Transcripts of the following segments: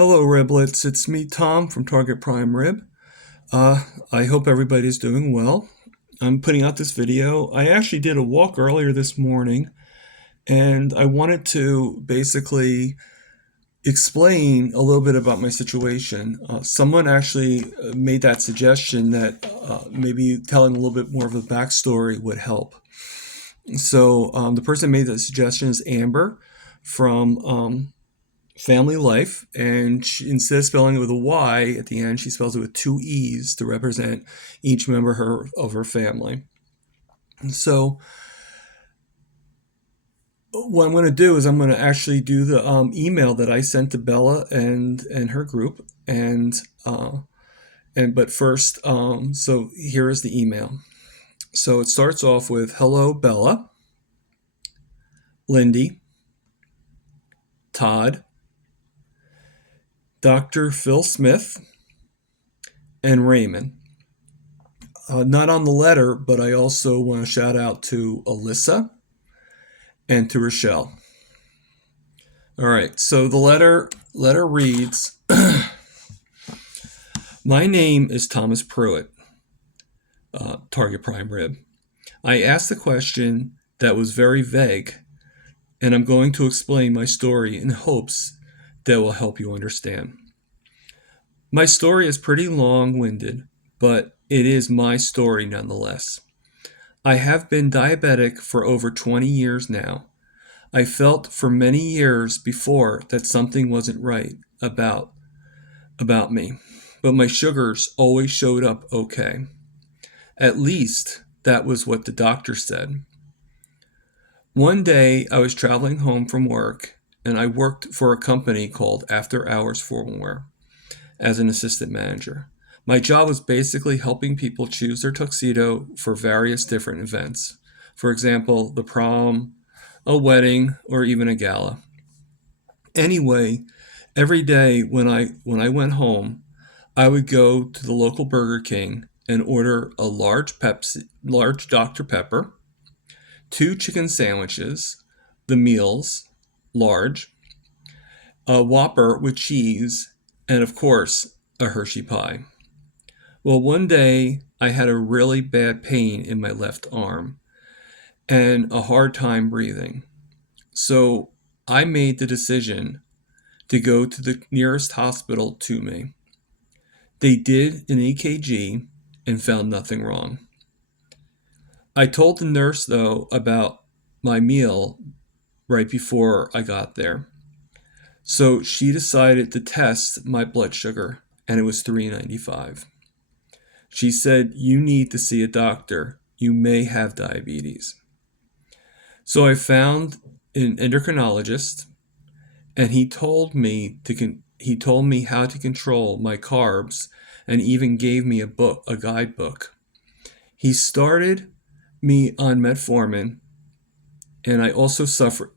Hello, Riblets. It's me, Tom from Target Prime Rib. I hope everybody's doing well. I'm putting out this video. I actually did a walk earlier this morning, and I wanted to basically explain a little bit about my situation. Someone actually made that suggestion that maybe telling a little bit more of a backstory would help. So the person that made that suggestion is Amber from Family Life, and instead of spelling it with a Y at the end, she spells it with two E's to represent each member of her family. And so what I'm going to do is I'm going to actually do the email that I sent to Bella and her group, and but first, so here is the email. So it starts off with hello Bella, Lindy, Todd, Dr. Phil Smith, and Raymond. Not on the letter, but I also want to shout out to Alyssa and to Rochelle. All right, so the letter reads, my name is Thomas Pruitt, Target Prime Rib. I asked a question that was very vague, and I'm going to explain my story in hopes that will help you understand. My story is pretty long-winded, but it is my story nonetheless. I have been diabetic for over 20 years now. I felt for many years before that something wasn't right about me, but my sugars always showed up okay. At least that was what the doctor said. One day I was traveling home from work, and I worked for a company called After Hours Formalwear as an assistant manager. My job was basically helping people choose their tuxedo for various different events. For example, the prom, a wedding, or even a gala. Anyway, every day when I went home, I would go to the local Burger King and order a large Dr. Pepper, two chicken sandwiches, the meals, large, a Whopper with cheese, and of course, a Hershey pie. Well, one day I had a really bad pain in my left arm and a hard time breathing. So I made the decision to go to the nearest hospital to me. They did an EKG and found nothing wrong. I told the nurse, though, about my meal right before I got there. So she decided to test my blood sugar, and it was 395. She said, you need to see a doctor. You may have diabetes. So I found an endocrinologist, and he told me how to control my carbs, and even gave me a guidebook. He started me on metformin, and I also suffered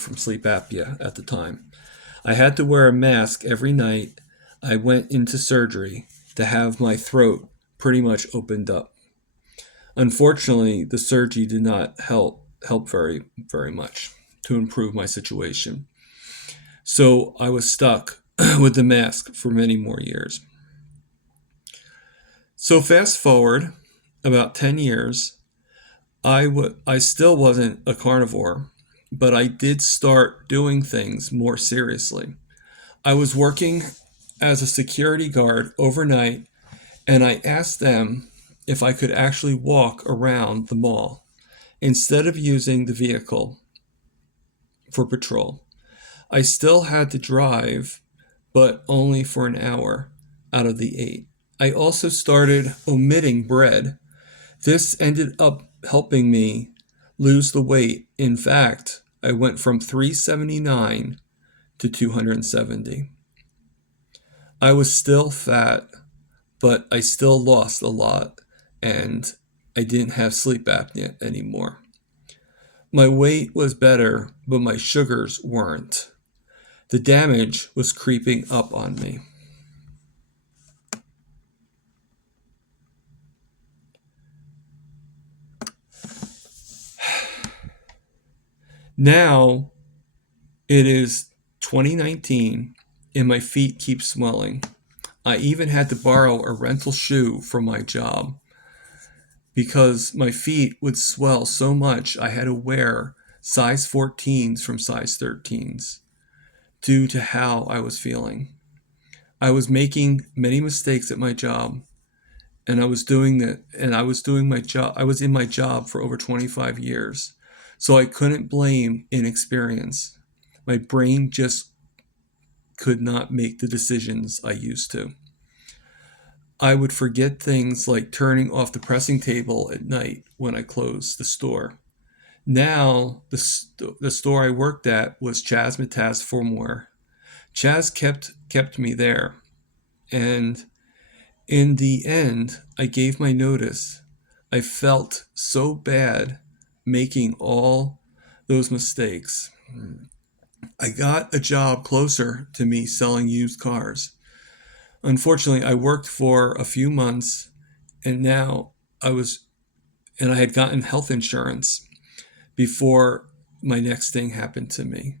from sleep apnea at the time. I had to wear a mask every night I went into surgery to have my throat pretty much opened up. Unfortunately, the surgery did not help very, very much to improve my situation. So I was stuck with the mask for many more years. So fast forward about 10 years, I still wasn't a carnivore, but I did start doing things more seriously. I was working as a security guard overnight, and I asked them if I could actually walk around the mall instead of using the vehicle for patrol. I still had to drive, but only for an hour out of the 8. I also started omitting bread. This ended up helping me lose the weight. In fact, I went from 379 to 270. I was still fat, but I still lost a lot, and I didn't have sleep apnea anymore. My weight was better, but my sugars weren't. The damage was creeping up on me. Now it is 2019, and my feet keep swelling. I even had to borrow a rental shoe from my job because my feet would swell so much I had to wear size 14s from size 13s due to how I was feeling. I was making many mistakes at my job, and I was doing my job. I was in my job for over 25 years. So I couldn't blame inexperience. My brain just could not make the decisions I used to. I would forget things like turning off the pressing table at night when I closed the store. Now, the store I worked at was Chaz Mataz Formwear. Chaz kept me there, and in the end, I gave my notice. I felt so bad making all those mistakes. I got a job closer to me selling used cars. Unfortunately, I worked for a few months, and now I was and I had gotten health insurance before my next thing happened to me.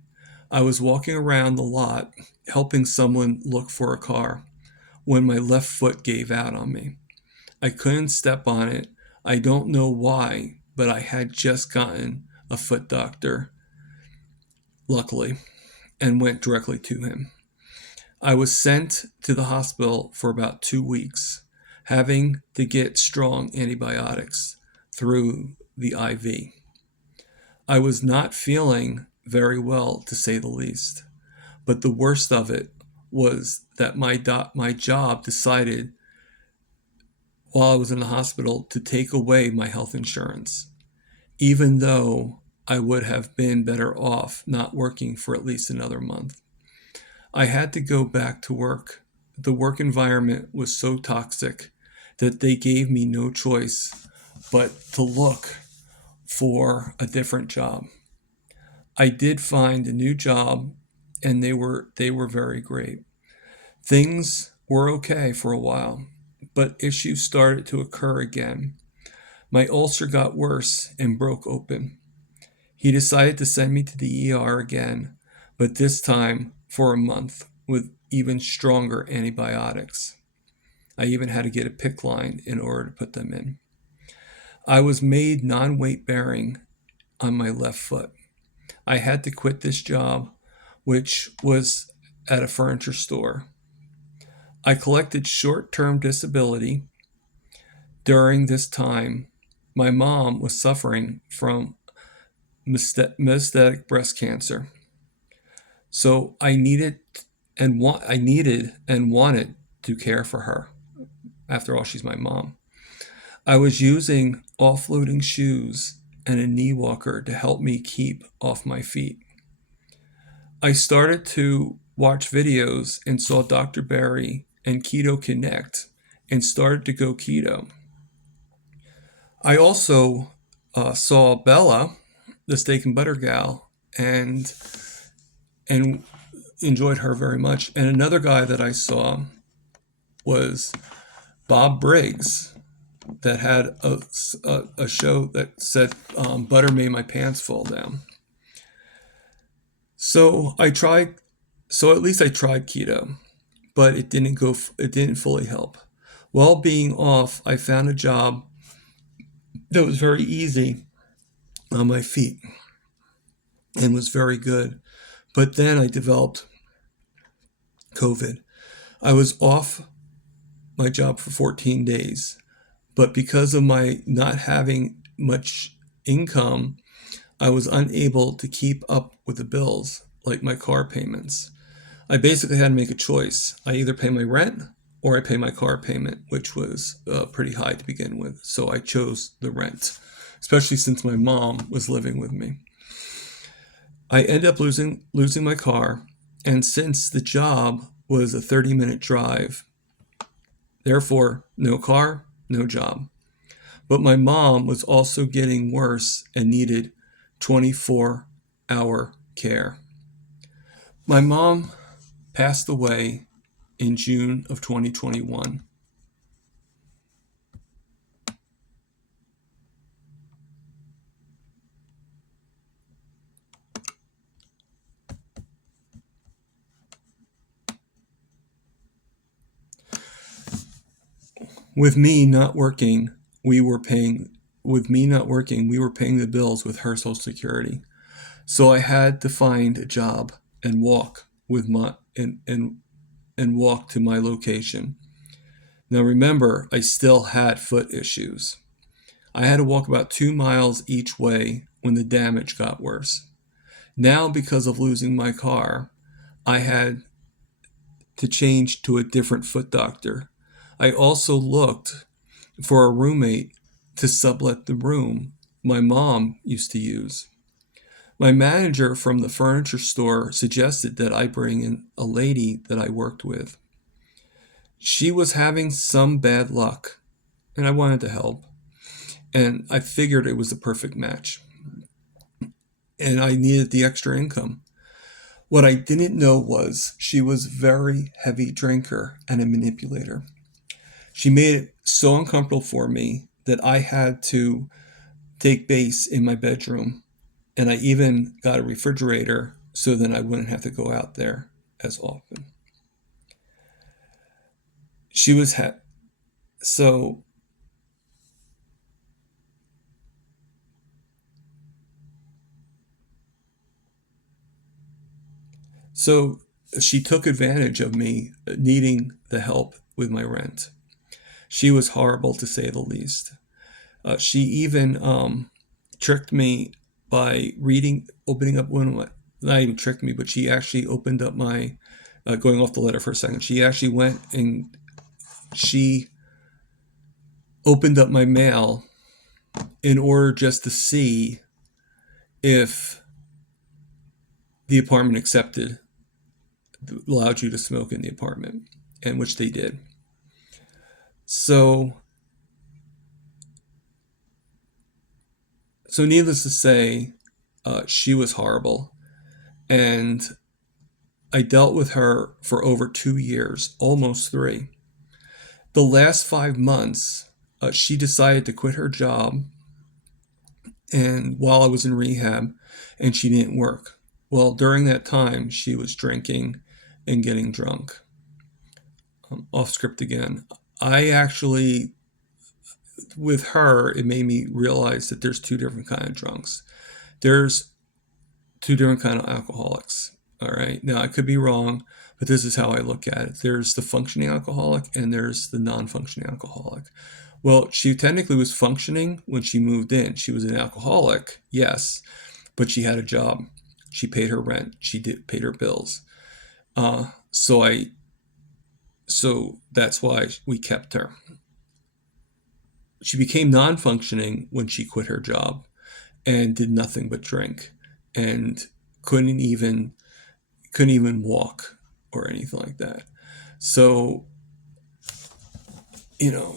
I was walking around the lot helping someone look for a car when my left foot gave out on me. I couldn't step on it. I don't know why, but I had just gotten a foot doctor, luckily, and went directly to him. I was sent to the hospital for about 2 weeks, having to get strong antibiotics through the IV. I was not feeling very well, to say the least, but the worst of it was that my job decided while I was in the hospital to take away my health insurance, even though I would have been better off not working for at least another month. I had to go back to work. The work environment was so toxic that they gave me no choice but to look for a different job. I did find a new job, and they were very great. Things were okay for a while, but issues started to occur again. My ulcer got worse and broke open. He decided to send me to the ER again, but this time for a month with even stronger antibiotics. I even had to get a PICC line in order to put them in. I was made non-weight bearing on my left foot. I had to quit this job, which was at a furniture store. I collected short-term disability during this time. My mom was suffering from metastatic breast cancer. So I needed and wanted to care for her. After all, she's my mom. I was using offloading shoes and a knee walker to help me keep off my feet. I started to watch videos and saw Dr. Barry and Keto Connect and started to go keto. I also saw Bella, the steak and butter gal, and enjoyed her very much. And another guy that I saw was Bob Briggs, that had a show that said butter made my pants fall down. So I tried. So at least I tried keto, but it didn't go. It didn't fully help. While being off, I found a job that was very easy on my feet and was very good. But then I developed COVID. I was off my job for 14 days, but because of my not having much income, I was unable to keep up with the bills, like my car payments. I basically had to make a choice. I either pay my rent or I pay my car payment, which was pretty high to begin with. So I chose the rent, especially since my mom was living with me. I ended up losing my car, and since the job was a 30-minute drive, therefore no car, no job. But my mom was also getting worse and needed 24-hour care. My mom passed away in June of 2021. With me not working, we were paying we were paying the bills with her social security. So I had to find a job and walk with my and walk to my location. Now remember, I still had foot issues. I had to walk about 2 miles each way when the damage got worse. Now, because of losing my car, I had to change to a different foot doctor. I also looked for a roommate to sublet the room my mom used to use. My manager from the furniture store suggested that I bring in a lady that I worked with. She was having some bad luck, and I wanted to help, and I figured it was a perfect match, and I needed the extra income. What I didn't know was she was a very heavy drinker and a manipulator. She made it so uncomfortable for me that I had to take base in my bedroom, and I even got a refrigerator so then I wouldn't have to go out there as often. She was so so she took advantage of me needing the help with my rent. She was horrible to say the least. She even tricked me by opening up one of my, not even tricked me, but she actually opened up my, going off the letter for a second, she actually went and she opened up my mail in order just to see if the apartment allowed you to smoke in the apartment, and which they did. So, needless to say, she was horrible, and I dealt with her for over 2 years, almost 3. The last 5 months, she decided to quit her job, and while I was in rehab, and she didn't work. Well, during that time, she was drinking and getting drunk. Off script again. I actually, with her, it made me realize that there's two different kind of drunks. There's two different kind of alcoholics. All right. Now I could be wrong, but this is how I look at it. There's the functioning alcoholic and there's the non-functioning alcoholic. Well, she technically was functioning when she moved in. She was an alcoholic, yes, but she had a job. She paid her rent. She paid her bills. So that's why we kept her. She became non-functioning when she quit her job and did nothing but drink and couldn't even walk or anything like that. So,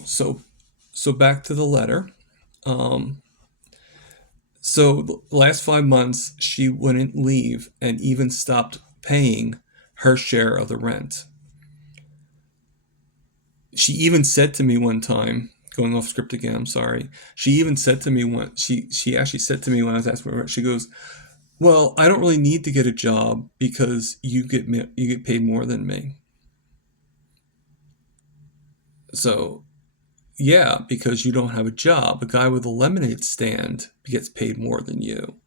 so back to the letter. So the last 5 months, she wouldn't leave and even stopped paying her share of the rent. She even said to me one time, going off script again, I'm sorry. She even said to me she actually said to me when I was asking for rent, she goes, "Well, I don't really need to get a job because you get paid more than me." So, yeah, because you don't have a job. A guy with a lemonade stand gets paid more than you.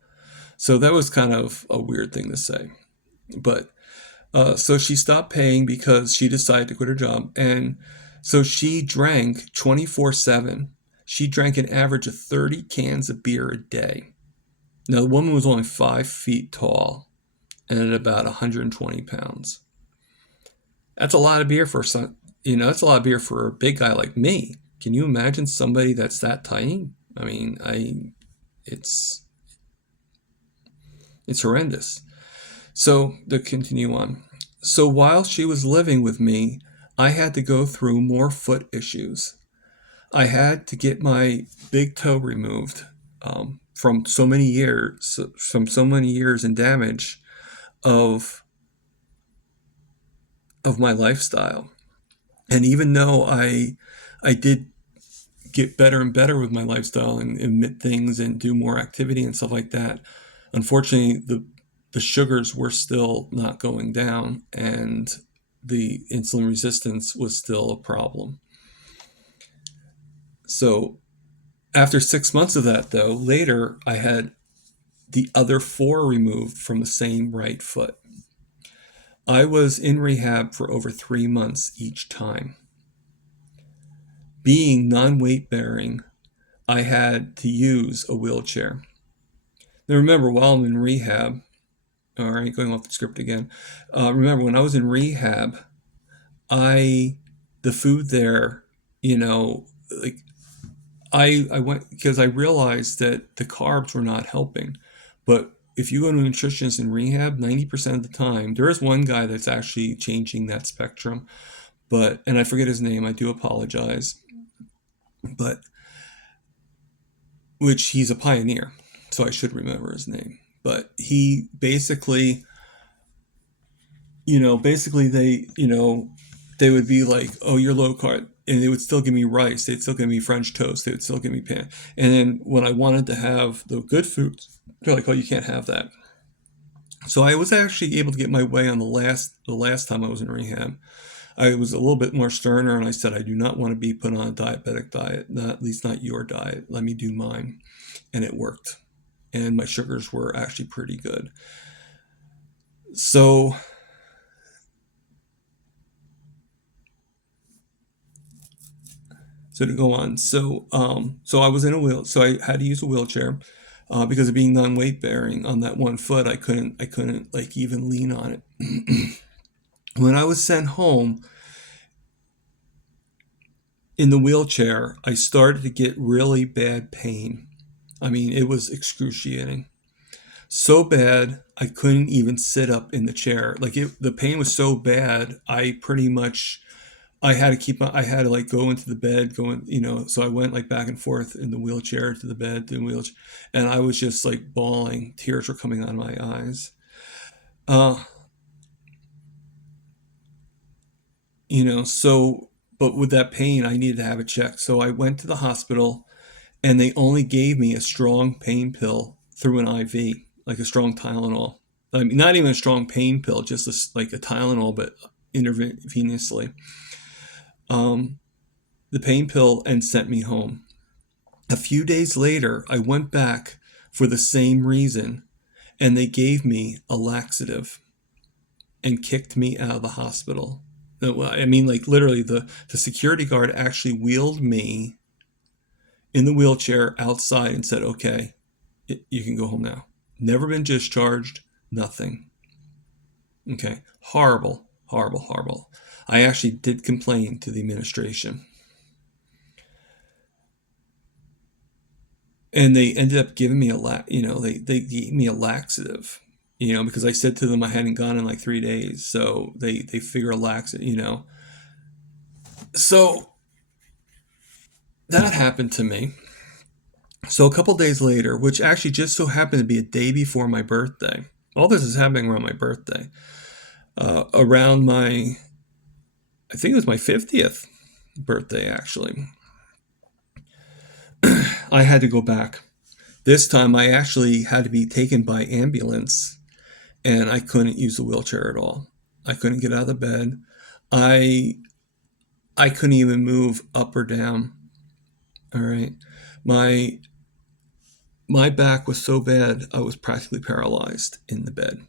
So that was kind of a weird thing to say. But so she stopped paying because she decided to quit her job. And so she drank 24/7. She drank an average of 30 cans of beer a day. Now, the woman was only 5 feet tall and at about 120 pounds. That's a lot of beer that's a lot of beer for a big guy like me. Can you imagine somebody that's that tiny? I mean, it's horrendous. So to continue on. So while she was living with me, I had to go through more foot issues. I had to get my big toe removed from so many years and damage of my lifestyle. And even though I did get better and better with my lifestyle and admit things and do more activity and stuff like that, unfortunately the sugars were still not going down and the insulin resistance was still a problem. So after 6 months of that, though, later I had the other four removed from the same right foot. I was in rehab for over 3 months each time. Being non weight bearing, I had to use a wheelchair. Now, remember, while I'm in rehab, all right, going off the script again, remember when I was in rehab, the food there, like I went because I realized that the carbs were not helping. But if you go to a nutritionist in rehab, 90% of the time, there is one guy that's actually changing that spectrum. And I forget his name, I do apologize. But, which he's a pioneer, so I should remember his name. But he basically, they would be like, oh, you're low carb. And they would still give me rice. They'd still give me French toast. They would still give me pan. And then when I wanted to have the good foods, they're like, oh, you can't have that. So I was actually able to get my way on the last time I was in rehab. I was a little bit more sterner, and I said, I do not want to be put on a diabetic diet, not, at least not your diet. Let me do mine. And it worked. And my sugars were actually pretty good. So to go on, so I was in a so I had to use a wheelchair because of being non-weight bearing on that one foot. I couldn't like even lean on it. When I was sent home in the wheelchair, I started to get really bad pain. I mean, it was excruciating. So bad, I couldn't even sit up in the chair. The pain was so bad, I had to I had to like go into the bed, so I went like back and forth in the wheelchair to the bed, to the wheelchair, and I was just like bawling. Tears were coming out of my eyes. Uh, but with that pain, I needed to have it checked. So I went to the hospital, and they only gave me a strong pain pill through an IV, like a strong Tylenol. I mean, not even a strong pain pill, just like a Tylenol, but intravenously. Um, the pain pill and sent me home. A few days later, I went back for the same reason, and they gave me a laxative and kicked me out of the hospital. I mean, like literally, the security guard actually wheeled me in the wheelchair outside and said, okay, you can go home now. Never been discharged, nothing. Okay, horrible, horrible, horrible. I actually did complain to the administration. And they ended up giving me they gave me a laxative, because I said to them I hadn't gone in like 3 days, so they figure a laxative. So that happened to me. So a couple days later, which actually just so happened to be a day before my birthday, all this is happening around my birthday, around I think it was my 50th birthday actually, I had to go back. This time I actually had to be taken by ambulance, and I couldn't use the wheelchair at all. I couldn't get out of the bed. I I couldn't even move up or down. All right. My my back was so bad I was practically paralyzed in the bed.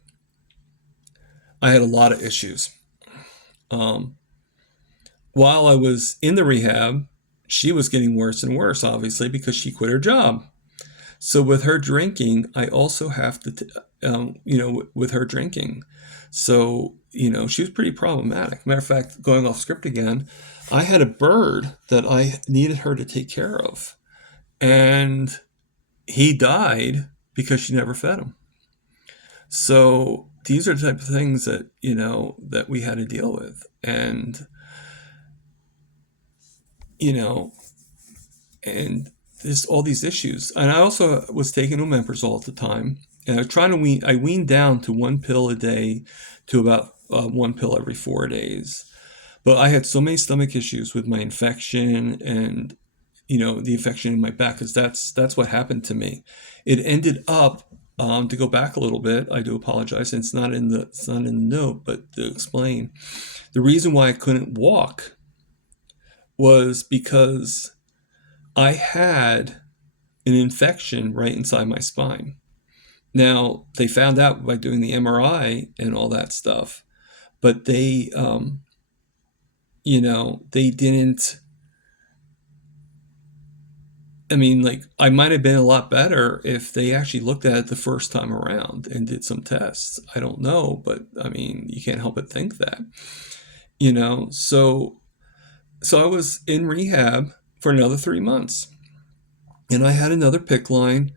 I had a lot of issues. Um, while I was in the rehab, she was getting worse and worse, obviously, because she quit her job. So with her drinking, I also have to, with her drinking. So, she was pretty problematic. Matter of fact, going off script again, I had a bird that I needed her to take care of. And he died because she never fed him. So these are the type of things that we had to deal with. And, you know, and there's all these issues. And I also was taking omeprazole at the time, and I was trying to I weaned down to one pill a day to about one pill every 4 days. But I had so many stomach issues with my infection and, the infection in my back, because that's what happened to me. It ended up, to go back a little bit, I do apologize, and it's not in the note, but to explain, the reason why I couldn't walk was because I had an infection right inside my spine. Now, they found out by doing the MRI and all that stuff, but they didn't. I mean, like, I might have been a lot better if they actually looked at it the first time around and did some tests. I don't know, but I mean, you can't help but think that, you know. So I was in rehab for another 3 months, and I had another PICC line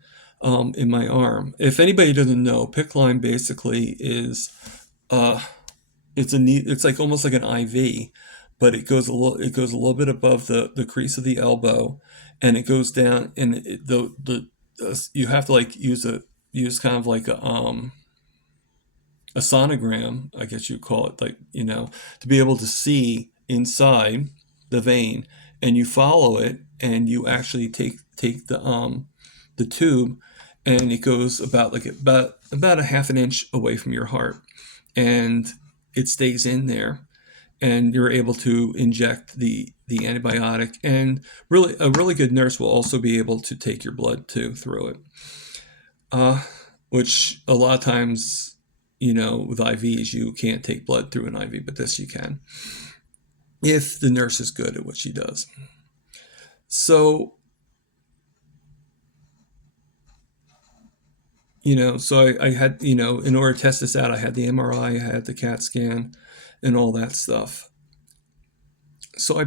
in my arm. If anybody doesn't know, PICC line basically is uh, it's like almost like an IV, but it goes a little bit above the crease of the elbow, and it goes down, and you have to like use kind of like a sonogram, I guess you call it, like, to be able to see inside the vein, and you follow it, and you actually take the tube, and it goes about a half an inch away from your heart, and it stays in there, and you're able to inject the antibiotic, and really a really good nurse will also be able to take your blood too through it, which a lot of times, with IVs you can't take blood through an IV, but this you can if the nurse is good at what she does. So I had, in order to test this out, I had the MRI, I had the CAT scan, and all that stuff. So I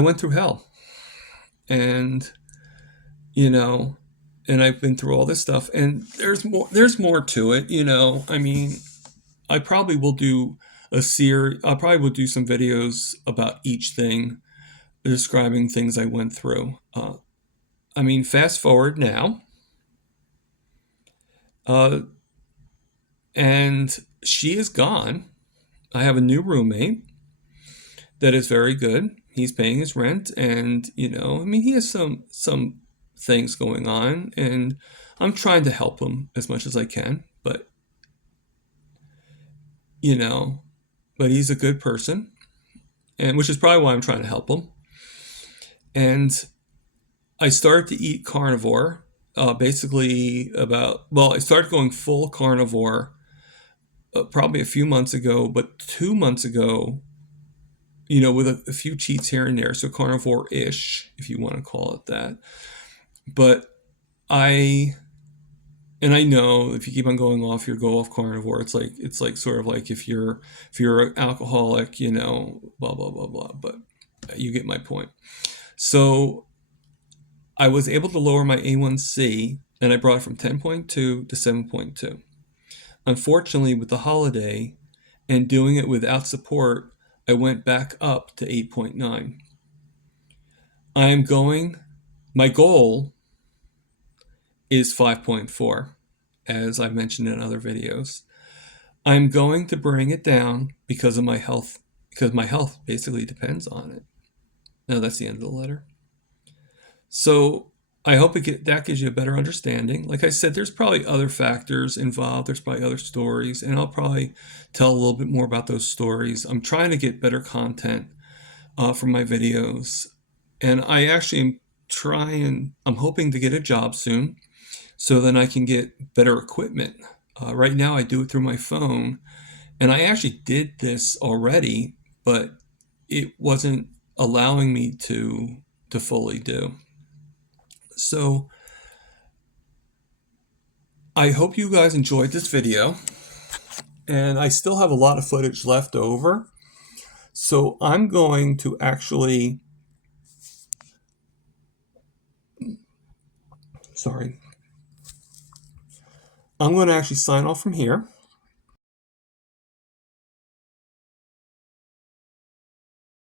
went through hell, and and I've been through all this stuff, and there's more to it. I mean, I probably will do I probably will do some videos about each thing, describing things I went through. I mean, fast forward now, uh, and she is gone. I have a new roommate that is very good. He's paying his rent, and I mean, he has some things going on, and I'm trying to help him as much as I can. But you know, but he's a good person, and which is probably why I'm trying to help him. And I started to eat carnivore. I started going full carnivore probably a few months ago, but 2 months ago, with a few cheats here and there, so carnivore-ish, if you want to call it that. But I I know if you keep on going off your go off carnivore, it's like sort of like if you're an alcoholic, blah blah blah blah. But you get my point. So I was able to lower my A1C, and I brought it from 10.2 to 7.2. Unfortunately, with the holiday and doing it without support, I went back up to 8.9. My goal is 5.4, as I've mentioned in other videos. I'm going to bring it down because my health basically depends on it. Now that's the end of the letter. So I hope that gives you a better understanding. Like I said, there's probably other factors involved. There's probably other stories, and I'll probably tell a little bit more about those stories. I'm trying to get better content from my videos, and I actually I'm hoping to get a job soon, so then I can get better equipment. Right now, I do it through my phone, and I actually did this already, but it wasn't allowing me to fully do. So I hope you guys enjoyed this video, and I still have a lot of footage left over. So I'm going to actually, I'm going to actually sign off from here.